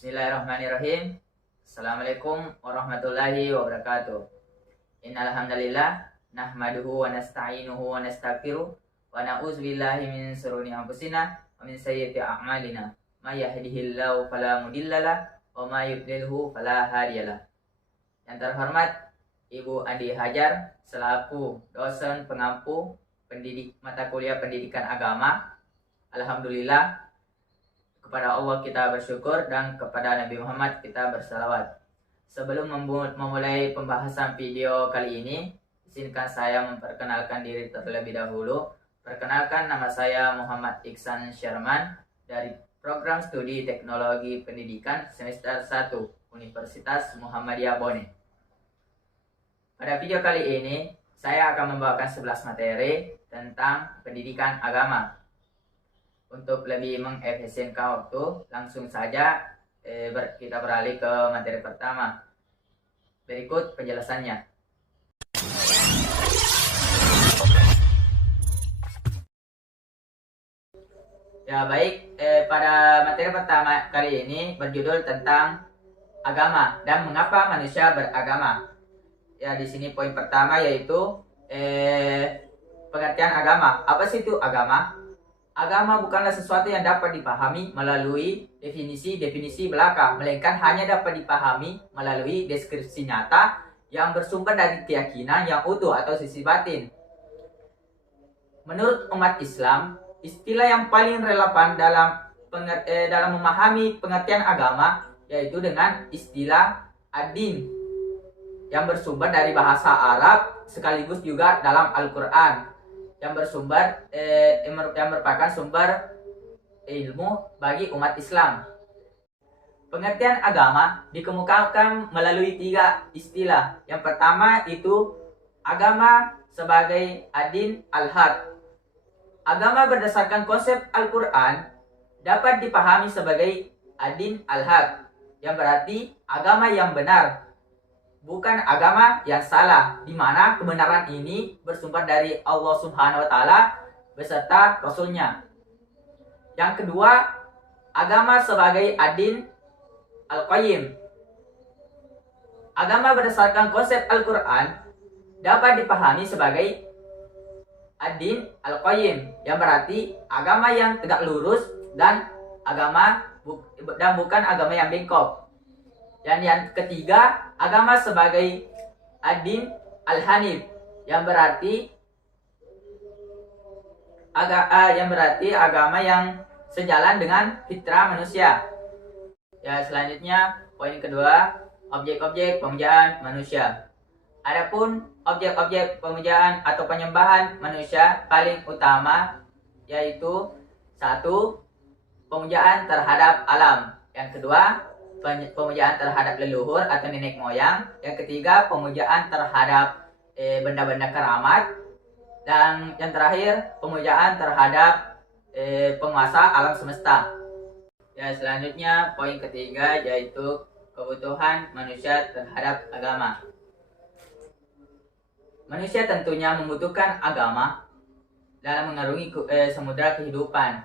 Bismillahirrahmanirrahim. Assalamualaikum warahmatullahi wabarakatuh. Innal hamdalillah nahmaduhu wa nasta'inuhu wa nastaghfiruh wa na'udzubillahi min shururi anfusina wa min sayyiati a'malina. May yahdihillahu fala mudhillalah wa may yudlilhu fala hadiyalah. Yang terhormat Ibu Andi Hajar selaku dosen pengampu mata kuliah pendidikan agama. Alhamdulillah, kepada Allah kita bersyukur dan kepada Nabi Muhammad kita bersalawat. Sebelum memulai pembahasan video kali ini, izinkan saya memperkenalkan diri terlebih dahulu. Perkenalkan, nama saya Muhammad Iksan Syarman dari Program Studi Teknologi Pendidikan Semester 1 Universitas Muhammadiyah Bone. Pada video kali ini, saya akan membawakan 11 materi tentang pendidikan agama. Untuk lebih mengefisienkan waktu, langsung saja kita beralih ke materi pertama. Berikut penjelasannya. Ya baik, pada materi pertama kali ini berjudul tentang agama dan mengapa manusia beragama. Ya, di sini poin pertama yaitu pengertian agama. Apa sih itu agama? Agama bukanlah sesuatu yang dapat dipahami melalui definisi-definisi belaka, melainkan hanya dapat dipahami melalui deskripsi nyata yang bersumber dari keyakinan yang utuh atau sisi batin. Menurut umat Islam, istilah yang paling relevan dalam memahami pengertian agama yaitu dengan istilah ad-din yang bersumber dari bahasa Arab sekaligus juga dalam Al-Quran yang merupakan sumber ilmu bagi umat Islam. Pengertian agama dikemukakan melalui 3 istilah. Yang pertama itu agama sebagai ad-din al-haq. Agama berdasarkan konsep Al-Quran dapat dipahami sebagai ad-din al-haq, yang berarti agama yang benar, bukan agama yang salah, di mana kebenaran ini bersumber dari Allah Subhanahu wa Ta'ala beserta Rasulnya. Yang kedua, agama sebagai ad-din al-qayyim. Agama berdasarkan konsep Al-Quran dapat dipahami sebagai ad-din al-qayyim, yang berarti agama yang tegak lurus dan bukan agama yang bengkok. Dan yang ketiga, agama sebagai ad-din al-hanif, yang berarti agama yang sejalan dengan fitrah manusia. Ya, selanjutnya poin kedua, objek-objek pemujaan manusia. Adapun objek-objek pemujaan atau penyembahan manusia paling utama yaitu 1. Pemujaan terhadap alam. Yang kedua, pemujaan terhadap leluhur atau nenek moyang. Yang ketiga, pemujaan terhadap benda-benda keramat. Dan yang terakhir, pemujaan terhadap penguasa alam semesta. Ya, selanjutnya poin ketiga yaitu kebutuhan manusia terhadap agama. Manusia tentunya membutuhkan agama dalam mengarungi samudera kehidupan,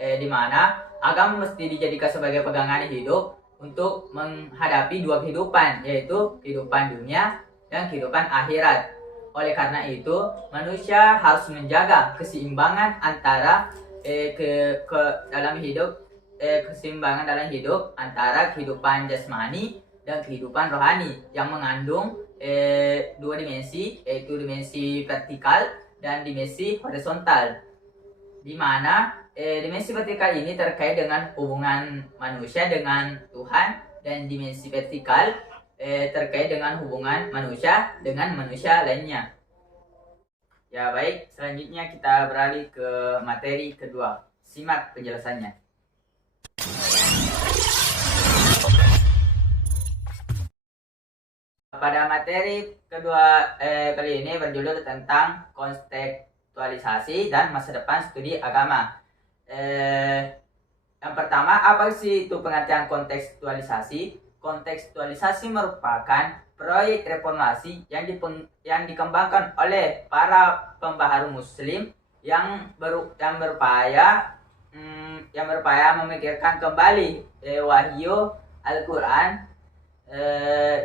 di mana agama mesti dijadikan sebagai pegangan hidup untuk menghadapi 2 kehidupan, yaitu kehidupan dunia dan kehidupan akhirat. Oleh karena itu, manusia harus menjaga keseimbangan antara keseimbangan dalam hidup antara kehidupan jasmani dan kehidupan rohani yang mengandung 2 dimensi, yaitu dimensi vertikal dan dimensi horizontal, di mana dimensi vertikal ini terkait dengan hubungan manusia dengan Tuhan, dan dimensi vertikal terkait dengan hubungan manusia dengan manusia lainnya. Ya baik, selanjutnya kita beralih ke materi kedua. Simak penjelasannya. Pada materi kedua kali ini berjudul tentang kontekstualisasi dan masa depan studi agama. Yang pertama, apa sih itu pengertian kontekstualisasi? Kontekstualisasi merupakan proyek reformasi yang dikembangkan oleh para pembaharu Muslim yang berupaya memikirkan kembali wahyu Al-Quran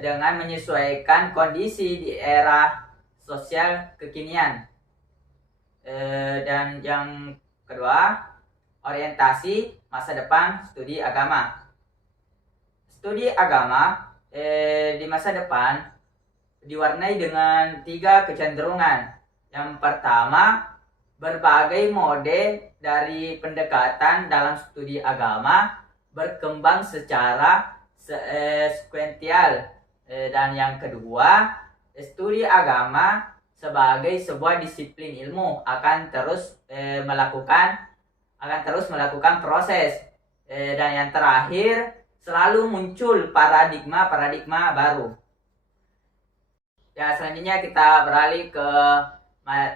dengan menyesuaikan kondisi di era sosial kekinian. Dan yang kedua, orientasi masa depan studi agama. Studi agama di masa depan diwarnai dengan 3 kecenderungan. Yang pertama, berbagai mode dari pendekatan dalam studi agama berkembang secara sekuensial. Dan yang kedua, studi agama sebagai sebuah disiplin ilmu akan terus melakukan proses. Dan yang terakhir, selalu muncul paradigma baru. Ya, selanjutnya kita beralih ke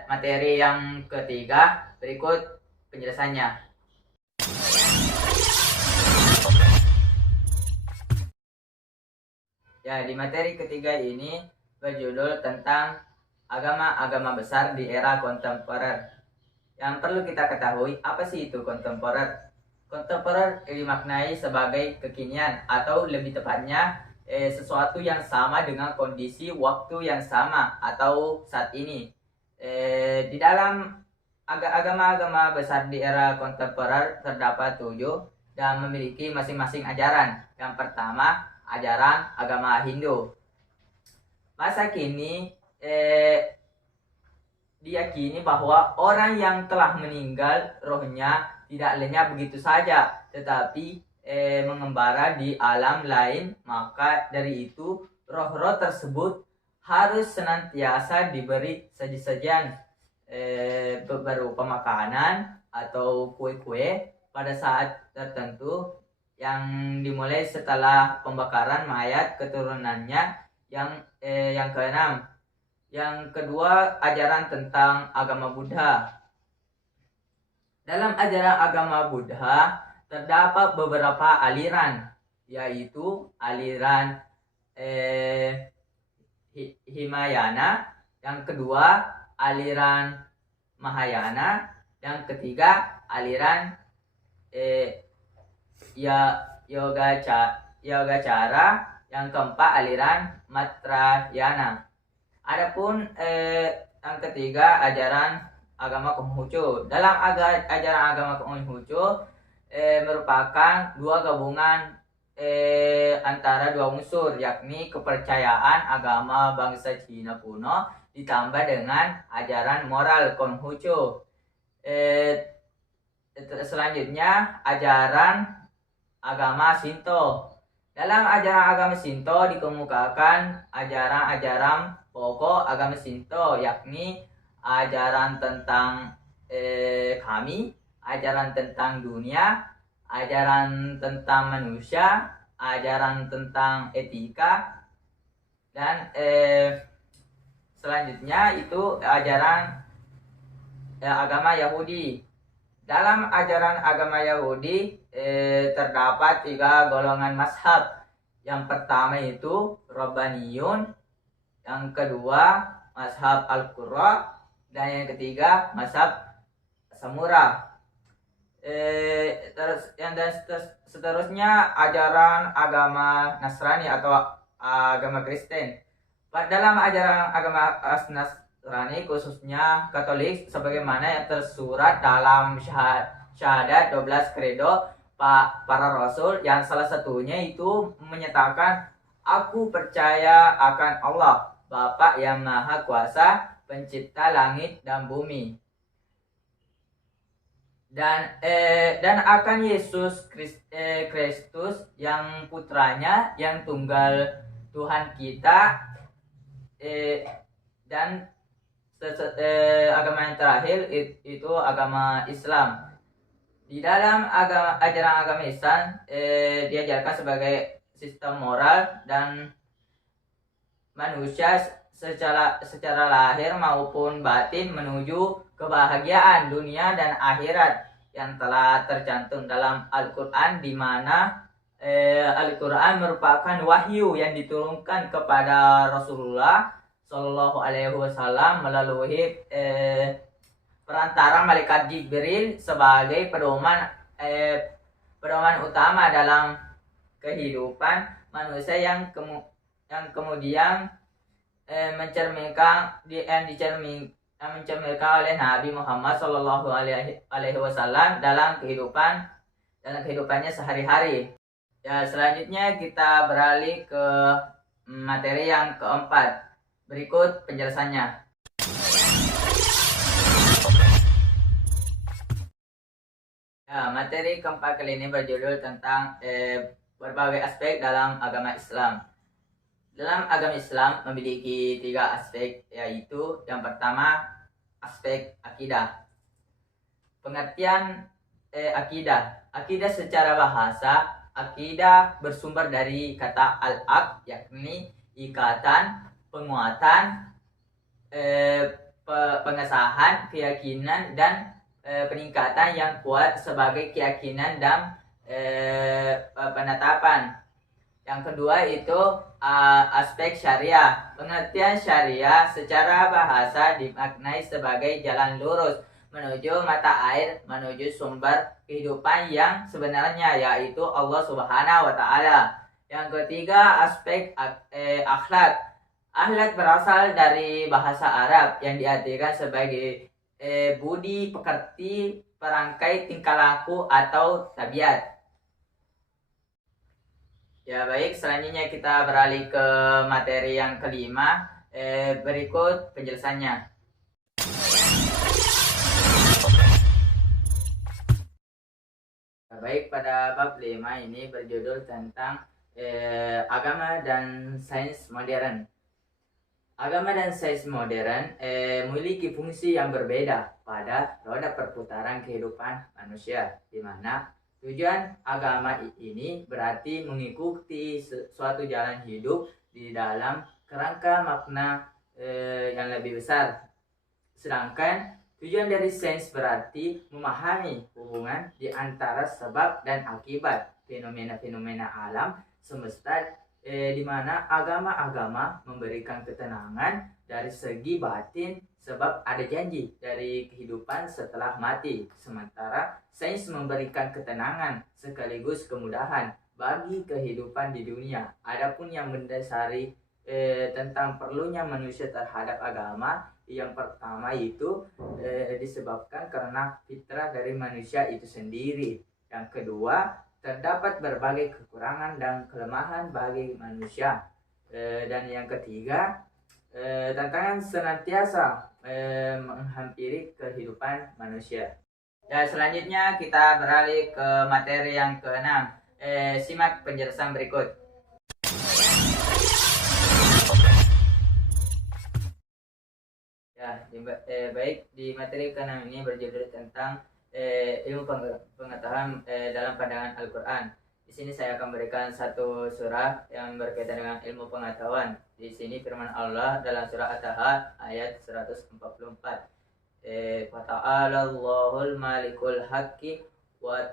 materi yang ketiga. Berikut penjelasannya. Ya, di materi ketiga ini berjudul tentang agama-agama besar di era kontemporer. Yang perlu kita ketahui, apa sih itu kontemporer? Kontemporer dimaknai sebagai kekinian, atau lebih tepatnya sesuatu yang sama dengan kondisi waktu yang sama atau saat ini. Di dalam agama-agama besar di era kontemporer terdapat 7 dan memiliki masing-masing ajaran. Yang pertama, ajaran agama Hindu. Masa kini diyakini bahwa orang yang telah meninggal rohnya tidak lenyap begitu saja, tetapi mengembara di alam lain. Maka dari itu roh-roh tersebut harus senantiasa diberi saji-sajian berupa makanan atau kue-kue pada saat tertentu yang dimulai setelah pembakaran mayat keturunannya. Yang keenam, yang kedua, ajaran tentang agama Buddha. Dalam ajaran agama Buddha terdapat beberapa aliran, yaitu aliran Hinayana, yang kedua aliran Mahayana, yang ketiga aliran Yogacara, yang keempat aliran Matrayana. Adapun yang ketiga, ajaran agama Konghucu. Dalam ajaran agama Konghucu merupakan dua gabungan antara dua unsur, yakni kepercayaan agama bangsa Cina kuno ditambah dengan ajaran moral Konghucu. Selanjutnya, ajaran agama Shinto. Dalam ajaran agama Shinto dikemukakan ajaran-ajaran pokok agama Shinto, yakni ajaran tentang kami, ajaran tentang dunia, ajaran tentang manusia, ajaran tentang etika, dan selanjutnya itu ajaran agama Yahudi. Dalam ajaran agama Yahudi terdapat 3 golongan mazhab. Yang pertama itu Rabbaniyun, yang kedua mazhab Al-Qurra, dan yang ketiga mazhab Samura. Seterusnya ajaran agama Nasrani atau agama Kristen. Dalam ajaran agama Nasrani, khususnya Katolik, sebagaimana yang tersurat dalam syahadat 12 kredo para rasul, yang salah satunya itu menyatakan, aku percaya akan Allah, Bapa yang Maha Kuasa, pencipta langit dan bumi, dan akan Yesus Kristus yang putranya yang tunggal Tuhan kita, dan agama yang terakhir itu agama Islam. Di dalam ajaran agama Islam diajarkan sebagai sistem moral dan manusia secara lahir maupun batin menuju kebahagiaan dunia dan akhirat yang telah tercantum dalam Al-Quran, di mana Al-Quran merupakan wahyu yang diturunkan kepada Rasulullah Shallallahu Alaihi Wasallam melalui perantara malaikat Jibril sebagai pedoman utama dalam kehidupan manusia yang kemudian mencerminkan oleh Nabi Muhammad Shallallahu Alaihi Wasallam dalam kehidupannya sehari-hari. Ya, selanjutnya kita beralih ke materi yang keempat. Berikut penjelasannya. Ya, materi keempat kali ini berjudul tentang berbagai aspek dalam agama Islam. Dalam agama Islam memiliki 3 aspek, yaitu yang pertama aspek akidah. Pengertian akidah. Akidah secara bahasa, akidah bersumber dari kata al-aq, yakni ikatan, penguatan, pengesahan, keyakinan, dan peningkatan yang kuat sebagai keyakinan dan penetapan. Yang kedua itu aspek syariah. Pengertian syariah secara bahasa dimaknai sebagai jalan lurus menuju mata air, menuju sumber kehidupan yang sebenarnya, yaitu Allah Subhanahu wa Ta'ala. Yang ketiga aspek akhlak. Akhlak berasal dari bahasa Arab yang diartikan sebagai budi pekerti, perangkai tingkah laku atau tabiat. Ya baik, selanjutnya kita beralih ke materi yang kelima. Berikut penjelasannya. Baik, pada bab 5 ini berjudul tentang agama dan sains modern. Agama dan sains modern memiliki fungsi yang berbeda pada roda perputaran kehidupan manusia, di mana tujuan agama ini berarti mengikuti suatu jalan hidup di dalam kerangka makna yang lebih besar. Sedangkan tujuan dari sains berarti memahami hubungan di antara sebab dan akibat fenomena-fenomena alam semesta, di mana agama-agama memberikan ketenangan dari segi batin sebab ada janji dari kehidupan setelah mati, sementara sains memberikan ketenangan sekaligus kemudahan bagi kehidupan di dunia. Adapun yang mendasari tentang perlunya manusia terhadap agama, yang pertama itu disebabkan karena fitrah dari manusia itu sendiri. Yang kedua, terdapat berbagai kekurangan dan kelemahan bagi manusia. Dan yang ketiga, tantangan senantiasa menghampiri kehidupan manusia. Dan selanjutnya kita beralih ke materi yang keenam. Simak penjelasan berikut. Ya, baik, di materi keenam ini berjudul tentang ilmu pengetahuan dalam pandangan Al-Quran. Di sini saya akan berikan satu surah yang berkaitan dengan ilmu pengetahuan. Di sini firman Allah dalam surah At-Taha ayat 144. Fata'alallahul malikul haqqi wa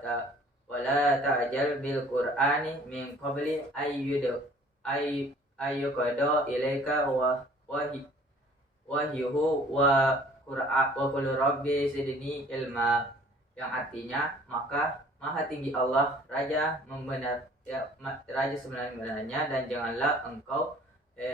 la ta'jal bil qur'ani min qabli ayyuqada ilaika wahyuhu wa qul rabbi zidni ilma, yang artinya maka Maha tinggi Allah, Raja sebenarnya, dan janganlah engkau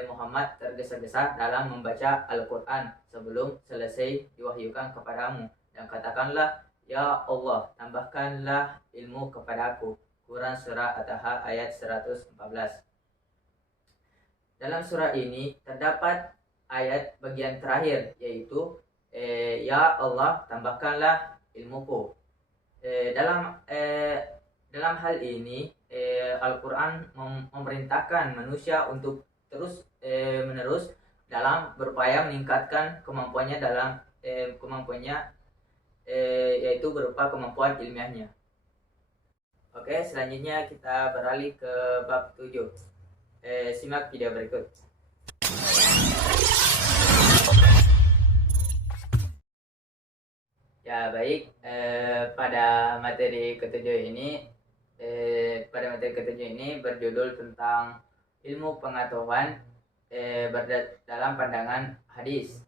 Muhammad tergesa-gesa dalam membaca Al-Quran sebelum selesai diwahyukan kepadamu, dan katakanlah, ya Allah, tambahkanlah ilmu kepadaku. Quran surah At-Taha ayat 114. Dalam surah ini terdapat ayat bagian terakhir, yaitu ya Allah, tambahkanlah ilmuku. Dalam hal ini Al-Quran memerintahkan manusia untuk terus menerus dalam berupaya meningkatkan kemampuannya yaitu berupa kemampuan ilmiahnya. Oke, selanjutnya kita beralih ke bab 7. Simak video berikut. Ya baik, pada materi ketujuh ini berjudul tentang ilmu pengetahuan dalam pandangan hadis.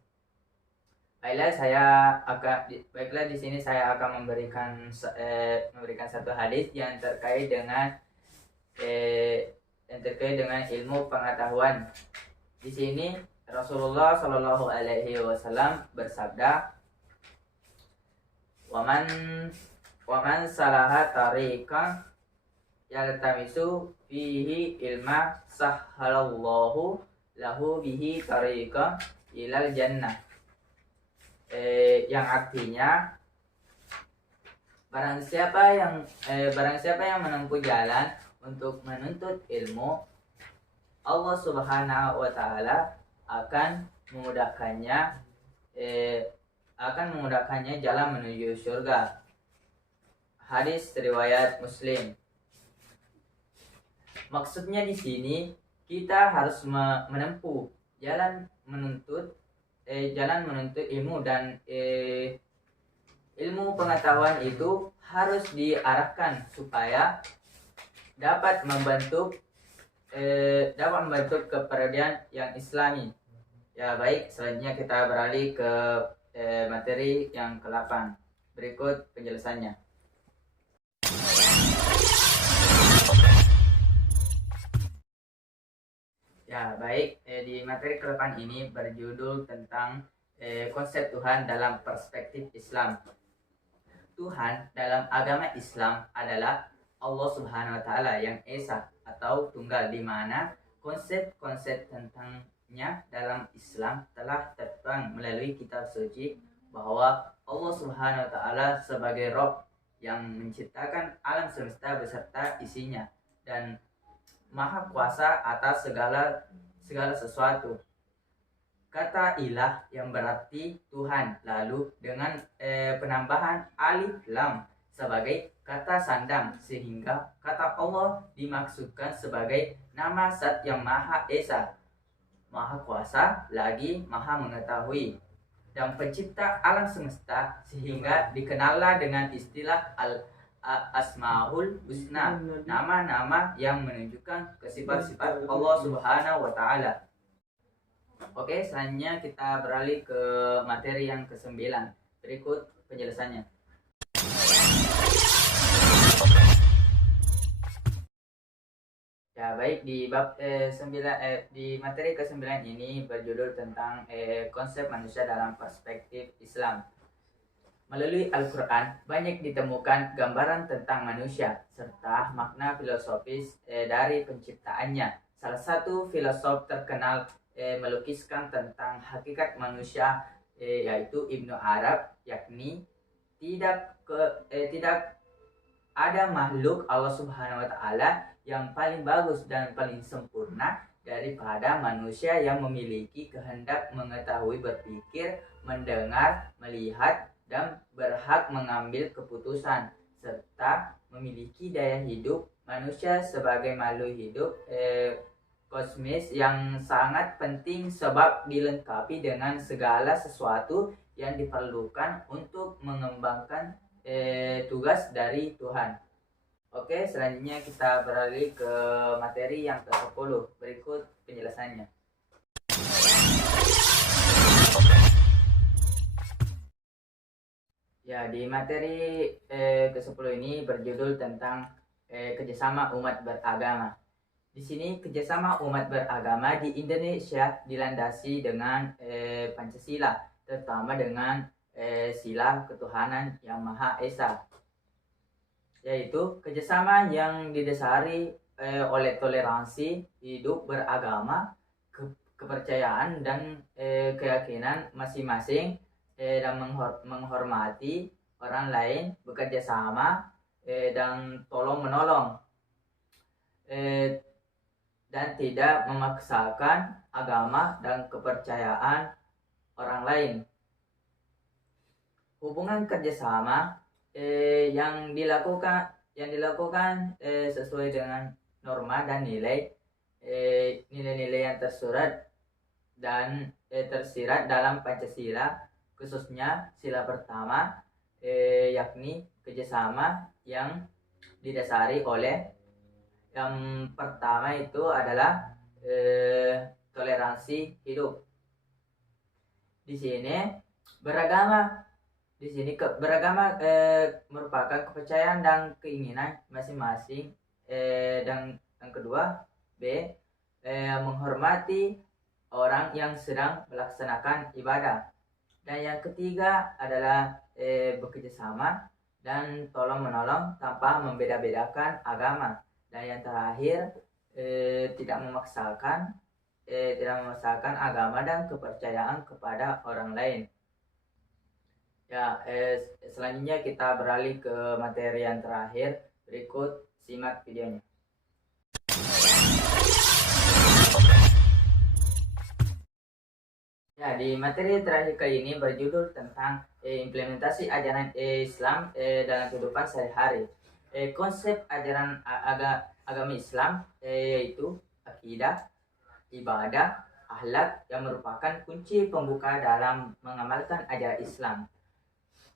Baiklah, di sini saya akan memberikan satu hadis yang terkait dengan yang terkait dengan ilmu pengetahuan. Di sini Rasulullah Shallallahu Alaihi Wasallam bersabda, waman waman salaha tariqan yaltamisu fihi ilma sahhalallahu lahu bihi tariqan ilal jannah. Yang artinya barang siapa yang menempuh jalan untuk menuntut ilmu, Allah Subhanahu wa taala akan memudahkannya jalan menuju surga. Hadis riwayat Muslim. Maksudnya di sini kita harus menempuh jalan menuntut ilmu, dan ilmu pengetahuan itu harus diarahkan supaya dapat membentuk kepribadian yang islami. Ya baik, selanjutnya kita beralih ke materi yang ke-8. Berikut penjelasannya. Ya baik, di materi ke-8 ini berjudul tentang konsep Tuhan dalam perspektif Islam. Tuhan dalam agama Islam adalah Allah Subhanahu wa taala yang esa atau tunggal, di mana konsep-konsep tentangnya dalam Islam telah tertuang melalui kitab suci, bahwa Allah Subhanahu wa taala sebagai Rabb yang menciptakan alam semesta beserta isinya dan maha kuasa atas segala sesuatu. Kata ilah yang berarti Tuhan, lalu dengan penambahan alif lam sebagai kata sandang, sehingga kata Allah dimaksudkan sebagai nama Zat yang Maha Esa, Maha Kuasa, lagi Maha Mengetahui, dan pencipta alam semesta, sehingga dikenallah dengan istilah Asmaul Husna, nama-nama yang menunjukkan sifat-sifat Allah Subhanahu wa taala. Oke, selanjutnya kita beralih ke materi yang ke-9. Berikut penjelasannya. Ya baik, di bab di materi ke-9 ini berjudul tentang konsep manusia dalam perspektif Islam. Melalui Al-Quran banyak ditemukan gambaran tentang manusia serta makna filosofis dari penciptaannya. Salah satu filosof terkenal melukiskan tentang hakikat manusia yaitu Ibnu Arab, yakni tidak ada makhluk Allah Subhanahu wa taala yang paling bagus dan paling sempurna daripada manusia yang memiliki kehendak mengetahui, berpikir, mendengar, melihat, dan berhak mengambil keputusan, serta memiliki daya hidup. Manusia sebagai makhluk hidup kosmis yang sangat penting, sebab dilengkapi dengan segala sesuatu yang diperlukan untuk mengembangkan tugas dari Tuhan. Oke, selanjutnya kita beralih ke materi yang ke-10. Berikut penjelasannya. Ya, di materi ke-10 ini berjudul tentang kerjasama umat beragama. Di sini kerjasama umat beragama di Indonesia dilandasi dengan Pancasila, terutama dengan sila ketuhanan yang Maha Esa, yaitu kerjasama yang didasari oleh toleransi, hidup beragama, kepercayaan dan keyakinan masing-masing, dan menghormati orang lain, bekerja sama dan tolong menolong, dan tidak memaksakan agama dan kepercayaan orang lain. Hubungan kerjasama yang dilakukan sesuai dengan norma dan nilai-nilai yang tersurat dan tersirat dalam Pancasila, khususnya sila pertama, yakni kerjasama yang didasari oleh yang pertama itu adalah toleransi hidup. Di sini beragama merupakan kepercayaan dan keinginan masing-masing dan Yang kedua, B. Menghormati orang yang sedang melaksanakan ibadah. Dan yang ketiga adalah bekerja sama dan tolong menolong tanpa membeda-bedakan agama. Dan yang terakhir, tidak memaksakan agama dan kepercayaan kepada orang lain. Ya, selanjutnya kita beralih ke materi yang terakhir. Berikut simak videonya. Ya, di materi terakhir kali ini berjudul tentang implementasi ajaran Islam dalam kehidupan sehari-hari. Konsep ajaran agama Islam yaitu akidah, ibadah, akhlak yang merupakan kunci pembuka dalam mengamalkan ajaran Islam.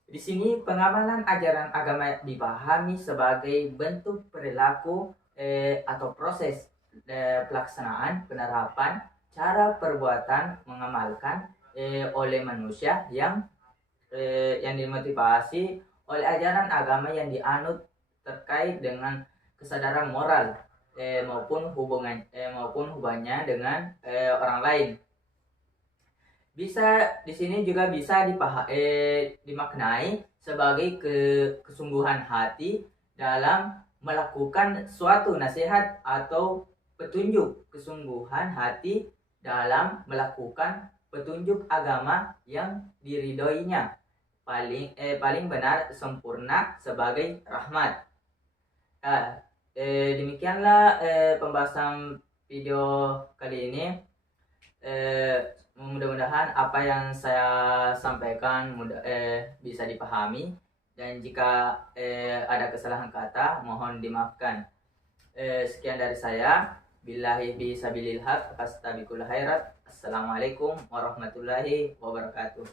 Di sini pengamalan ajaran agama dipahami sebagai bentuk perilaku atau proses pelaksanaan, penerapan, cara perbuatan mengamalkan oleh manusia yang dimotivasi oleh ajaran agama yang dianut terkait dengan kesadaran moral maupun hubungannya dengan orang lain. Di sini juga bisa dimaknai sebagai kesungguhan hati dalam melakukan suatu nasihat atau petunjuk, kesungguhan hati dalam melakukan petunjuk agama yang diridhoinya, paling benar, sempurna, sebagai rahmat. Demikianlah pembahasan video kali ini. Mudah-mudahan apa yang saya sampaikan bisa dipahami, dan jika ada kesalahan kata mohon dimaafkan. Sekian dari saya. Billahi bisabilil haq, fastabiqul khairat. Assalamualaikum warahmatullahi wabarakatuh.